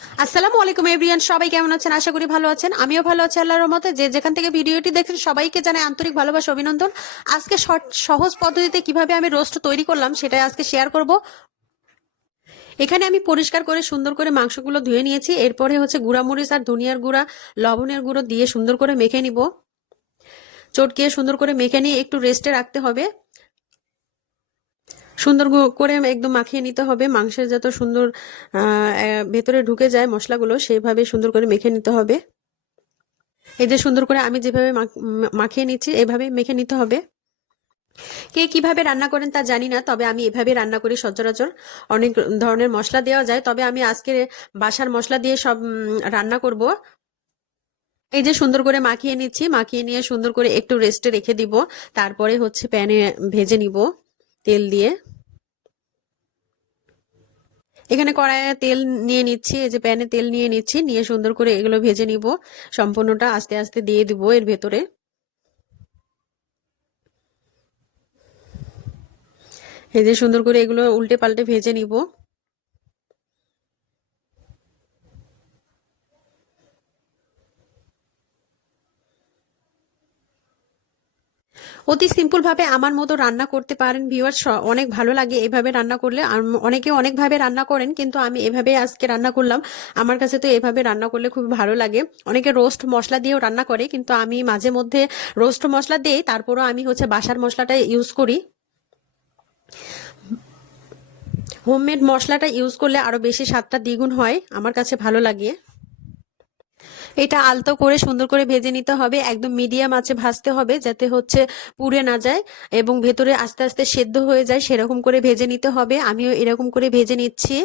আসসালামু আলাইকুম এভরিওয়ান, সবাই কেমন আছেন? আশা করি ভালো আছেন। আমিও ভালো আছি আল্লাহর রহমতে। যে যেখান থেকে ভিডিওটি দেখছেন সবাইকে জানাই আন্তরিক ভালোবাসা, অভিনন্দন। আজকে সহজ পদ্ধতিতে কিভাবে আমি রোস্ট তৈরি করলাম সেটাই আজকে শেয়ার করব। এখানে আমি পরিষ্কার করে সুন্দর করে মাংসগুলো ধুয়ে নিয়েছি। এরপরে হচ্ছে গুঁড়ামরিচ আর ধনিয়ার গুঁড়া, লবণের গুঁড়ো দিয়ে সুন্দর করে মেখে নিব। চটকিয়ে সুন্দর করে মেখে নিয়ে একটু রেস্টে রাখতে হবে। সুন্দর করে একদম মাখিয়ে নিতে হবে, মাংসের যত সুন্দর ভেতরে ঢুকে যায় মশলাগুলো সেইভাবে সুন্দর করে মেখে নিতে হবে। এই যে সুন্দর করে আমি যেভাবে মাখিয়ে নিচ্ছি এভাবে মেখে নিতে হবে। কে কিভাবে রান্না করেন তা জানি না, তবে আমি এভাবে রান্না করি সচরাচর। অনেক ধরনের মশলা দেওয়া যায়, তবে আমি আজকে বাসার মশলা দিয়ে সব রান্না করব। এই যে সুন্দর করে মাখিয়ে নিচ্ছি, মাখিয়ে নিয়ে সুন্দর করে একটু রেস্টে রেখে দিব। তারপরে হচ্ছে প্যানে ভেজে নিব তেল দিয়ে। এখানে কড়াইয়ে তেল নিয়ে নিচ্ছি, এই যে প্যানে তেল নিয়ে নিচ্ছি, নিয়ে সুন্দর করে এগুলো ভেজে নিব। সম্পূর্ণটা আস্তে আস্তে দিয়ে দিব এর ভেতরে। এই যে সুন্দর করে এগুলো উল্টে পাল্টে ভেজে নিব। অতি সিম্পল ভাবে আমার মতো রান্না করতে পারেন ভিউয়ার্স, অনেক ভালো লাগে এভাবে রান্না করলে। অনেকে অনেক ভাবে রান্না করেন, কিন্তু আমি এভাবে আজকে রান্না করলাম। আমার কাছে তো এভাবে রান্না করলে খুব ভালো লাগে। অনেকে রোস্ট মশলা দিয়েও রান্না করে, কিন্তু আমি মাঝে মধ্যে রোস্ট মশলা দিই, তারপরও আমি হচ্ছে বাসার মশলাটা ইউজ করি। হোমমেড মশলাটা ইউজ করলে আরো বেশি স্বাদটা দ্বিগুণ হয়, আমার কাছে ভালো লাগে। এটা আলতো করে সুন্দর করে ভেজে নিতে হবে, একদম মিডিয়াম আঁচে ভাজতে হবে, যাতে হচ্ছে পুড়ে না যায় এবং ভেতরে আস্তে আস্তে সেদ্ধ হয়ে যায়, সেরকম করে ভেজে নিতে হবে। আমিও এরকম করে ভেজে নিচ্ছি।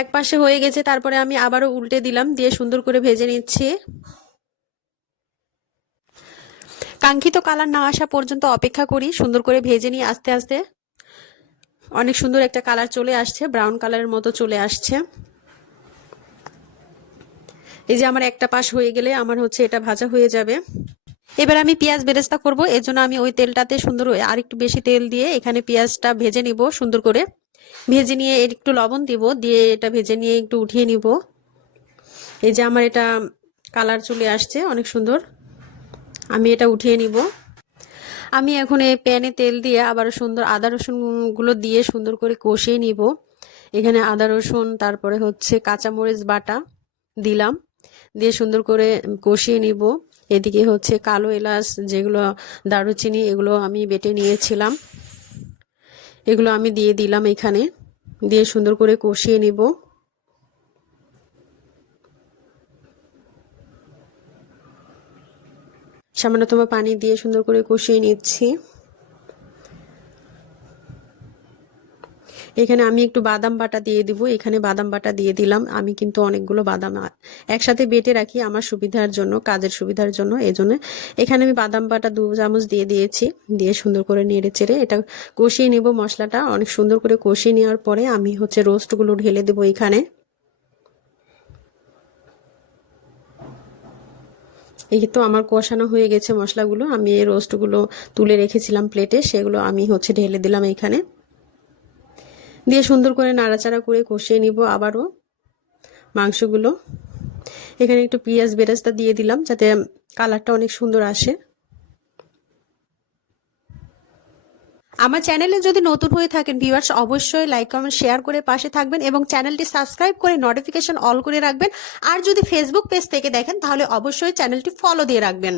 এক পাশে হয়ে গেছে, তারপরে আমি আবারও উল্টে দিলাম, দিয়ে সুন্দর করে ভেজে নিচ্ছি। কাঙ্ক্ষিত কালার না আসা পর্যন্ত অপেক্ষা করি, সুন্দর করে ভেজে নিই আস্তে আস্তে। অনেক সুন্দর একটা কালার চলে আসছে, ব্রাউন কালারের মতো চলে আসছে। এই যে আমার একটা পাশ হয়ে গেলে আমার হচ্ছে এটা ভাজা হয়ে যাবে। এবার আমি পেঁয়াজ বেরেস্তা করব, এর জন্য আমি ওই তেলটাতে সুন্দর আর একটু বেশি তেল দিয়ে এখানে পেঁয়াজটা ভেজে নিব। সুন্দর করে ভেজে নিয়ে এর একটু লবণ দিব, দিয়ে এটা ভেজে নিয়ে একটু উঠিয়ে নিব। এই যে আমার এটা কালার চলে আসছে অনেক সুন্দর, আমি এটা উঠিয়ে নিব। আমি এখন এই প্যানে তেল দিয়ে আবার সুন্দর আদা রসুন গুলো দিয়ে সুন্দর করে কষিয়ে নিব। এখানে আদা রসুন, তারপরে হচ্ছে কাঁচামরিচ বাটা দিলাম, দিয়ে সুন্দর করে কষিয়ে নিব। এদিকে হচ্ছে কালো এলাচ, যেগুলো দারুচিনি, এগুলো আমি বেটে নিয়েছিলাম, এগুলো আমি দিয়ে দিলাম এখানে, দিয়ে সুন্দর করে কষিয়ে নিব। সামান্যতম পানি দিয়ে সুন্দর করে কষিয়ে নিচ্ছি। এখানে আমি একটু বাদাম বাটা দিয়ে দিব, এখানে বাদাম বাটা দিয়ে দিলাম। আমি কিন্তু অনেকগুলো বাদাম একসাথে বেটে রাখি আমার সুবিধার জন্য, কাজের সুবিধার জন্য, এই জন্য এখানে আমি বাদাম বাটা 2 চামচ দিয়ে দিয়েছি। দিয়ে সুন্দর করে নেড়ে চেড়ে এটা কষিয়ে নেব। মশলাটা অনেক সুন্দর করে কষিয়ে নেওয়ার পরে আমি হচ্ছে রোস্টগুলো ঢেলে দেবো এখানে। এই তো আমার কষানো হয়ে গেছে মশলাগুলো, আমি এই রোস্টগুলো তুলে রেখেছিলাম প্লেটে, সেগুলো আমি হচ্ছে ঢেলে দিলাম এখানে, দিয়ে সুন্দর করে নাড়াচাড়া করে কষিয়ে নিব আবারও মাংসগুলো। এখানে একটু পেঁয়াজ বেরেস্তা দিয়ে দিলাম যাতে কালারটা অনেক সুন্দর আসে। আমার চ্যানেলে যদি নতুন হয়ে থাকেন ভিউয়ার্স, অবশ্যই লাইক কমেন্ট শেয়ার করে পাশে থাকবেন এবং চ্যানেলটি সাবস্ক্রাইব করে নোটিফিকেশন অল করে রাখবেন। আর যদি ফেসবুক পেজ থেকে দেখেন তাহলে অবশ্যই চ্যানেলটি ফলো দিয়ে রাখবেন।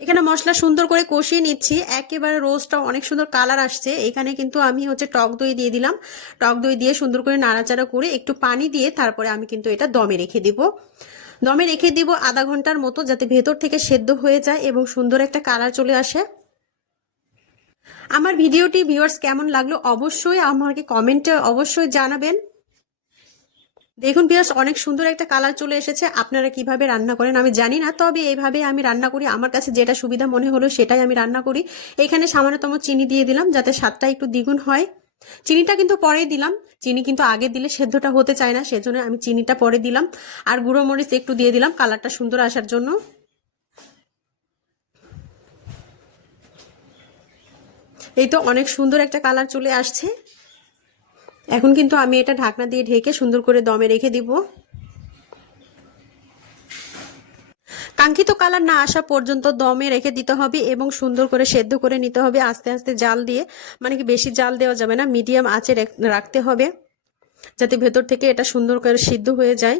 এখানে মশলা সুন্দর করে কষিয়ে নিচ্ছি, একেবারে রোস্টটা অনেক সুন্দর কালার আসছে। এখানে কিন্তু আমি হচ্ছে টক দই দিয়ে দিলাম, টক দই দিয়ে সুন্দর করে নাড়াচাড়া করে একটু পানি দিয়ে তারপরে আমি কিন্তু এটা দমে রেখে দিব। দমে রেখে দিব আধা ঘন্টার মতো, যাতে ভেতর থেকে সেদ্ধ হয়ে যায় এবং সুন্দর একটা কালার চলে আসে। আমার ভিডিওটি ভিউয়ার্স কেমন লাগলো অবশ্যই আমাকে কমেন্টে অবশ্যই জানাবেন। দেখুন ভিউয়ার্স, অনেক সুন্দর একটা কালার চলে এসেছে। আপনারা কিভাবে রান্না করেন আমি জানি না, তবে এইভাবে আমি রান্না করি, আমার কাছে যেটা সুবিধা মনে হলো সেটাই আমি রান্না করি। এখানে সামান্যতম চিনি দিয়ে দিলাম যাতে স্বাদটা একটু দ্বিগুণ হয়। চিনিটা কিন্তু পরে দিলাম, চিনি কিন্তু আগে দিলে সেদ্ধটা হতে চায় না, সেজন্য আমি চিনিটা পরে দিলাম। আর গুঁড়ো মরিচ একটু দিয়ে দিলাম কালারটা সুন্দর আসার জন্য। এই তো অনেক সুন্দর একটা কালার চলে আসছে। এখন কিন্তু আমি এটা ঢাকনা দিয়ে ঢেকে সুন্দর করে দমে রেখে দিব। কাঙ্ক্ষিত কালার না আসা পর্যন্ত দমে রেখে দিতে হবে এবং সুন্দর করে সেদ্ধ করে নিতে হবে আস্তে আস্তে জাল দিয়ে, মানে কি বেশি জাল দেওয়া যাবে না, মিডিয়াম আঁচে রাখতে হবে যাতে ভেতর থেকে এটা সুন্দর করে সিদ্ধ হয়ে যায়।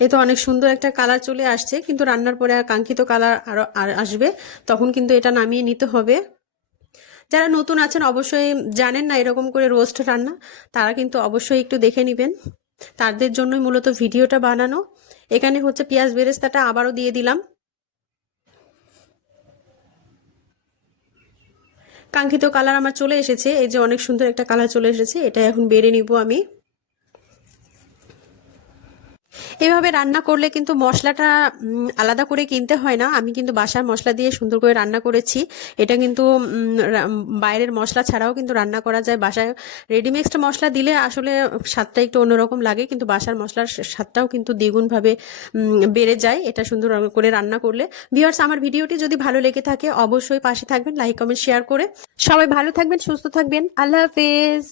এ তো অনেক সুন্দর একটা কালার চলে আসছে, কিন্তু রান্নার পরে আর কাঙ্ক্ষিত কালার আরো আসবে, তখন কিন্তু এটা নামিয়ে নিতে হবে। যারা নতুন আছেন অবশ্যই জানেন না এরকম করে রোস্ট রান্না, তারা কিন্তু অবশ্যই একটু দেখে নেবেন, তাদের জন্যই মূলত ভিডিওটা বানানো। এখানে হচ্ছে পেঁয়াজ বেরেস্তাটা আবারও দিয়ে দিলাম। কাঙ্ক্ষিত কালার আমার চলে এসেছে, এই যে অনেক সুন্দর একটা কালার চলে এসেছে, এটা এখন বেড়ে নিব আমি। এভাবে রান্না করলে কিন্তু মশলাটা আলাদা করে কিনতে হয় না, আমি কিন্তু বাসার মশলা দিয়ে সুন্দর করে রান্না করেছি। এটা কিন্তু বাইরের মশলা ছাড়াও কিন্তু রান্না করা যায়। বাসায় রেডিমিক্সড মশলা দিলে আসলে স্বাদটা একটু অন্যরকম লাগে, কিন্তু বাসার মশলার স্বাদটাও কিন্তু দ্বিগুণভাবে বেড়ে যায় এটা সুন্দর করে রান্না করলে। ভিউয়ার্স, আমার ভিডিওটি যদি ভালো লেগে থাকে অবশ্যই পাশে থাকবেন, লাইক কমেন্ট শেয়ার করে। সবাই ভালো থাকবেন, সুস্থ থাকবেন, আল্লাহ হাফেজ।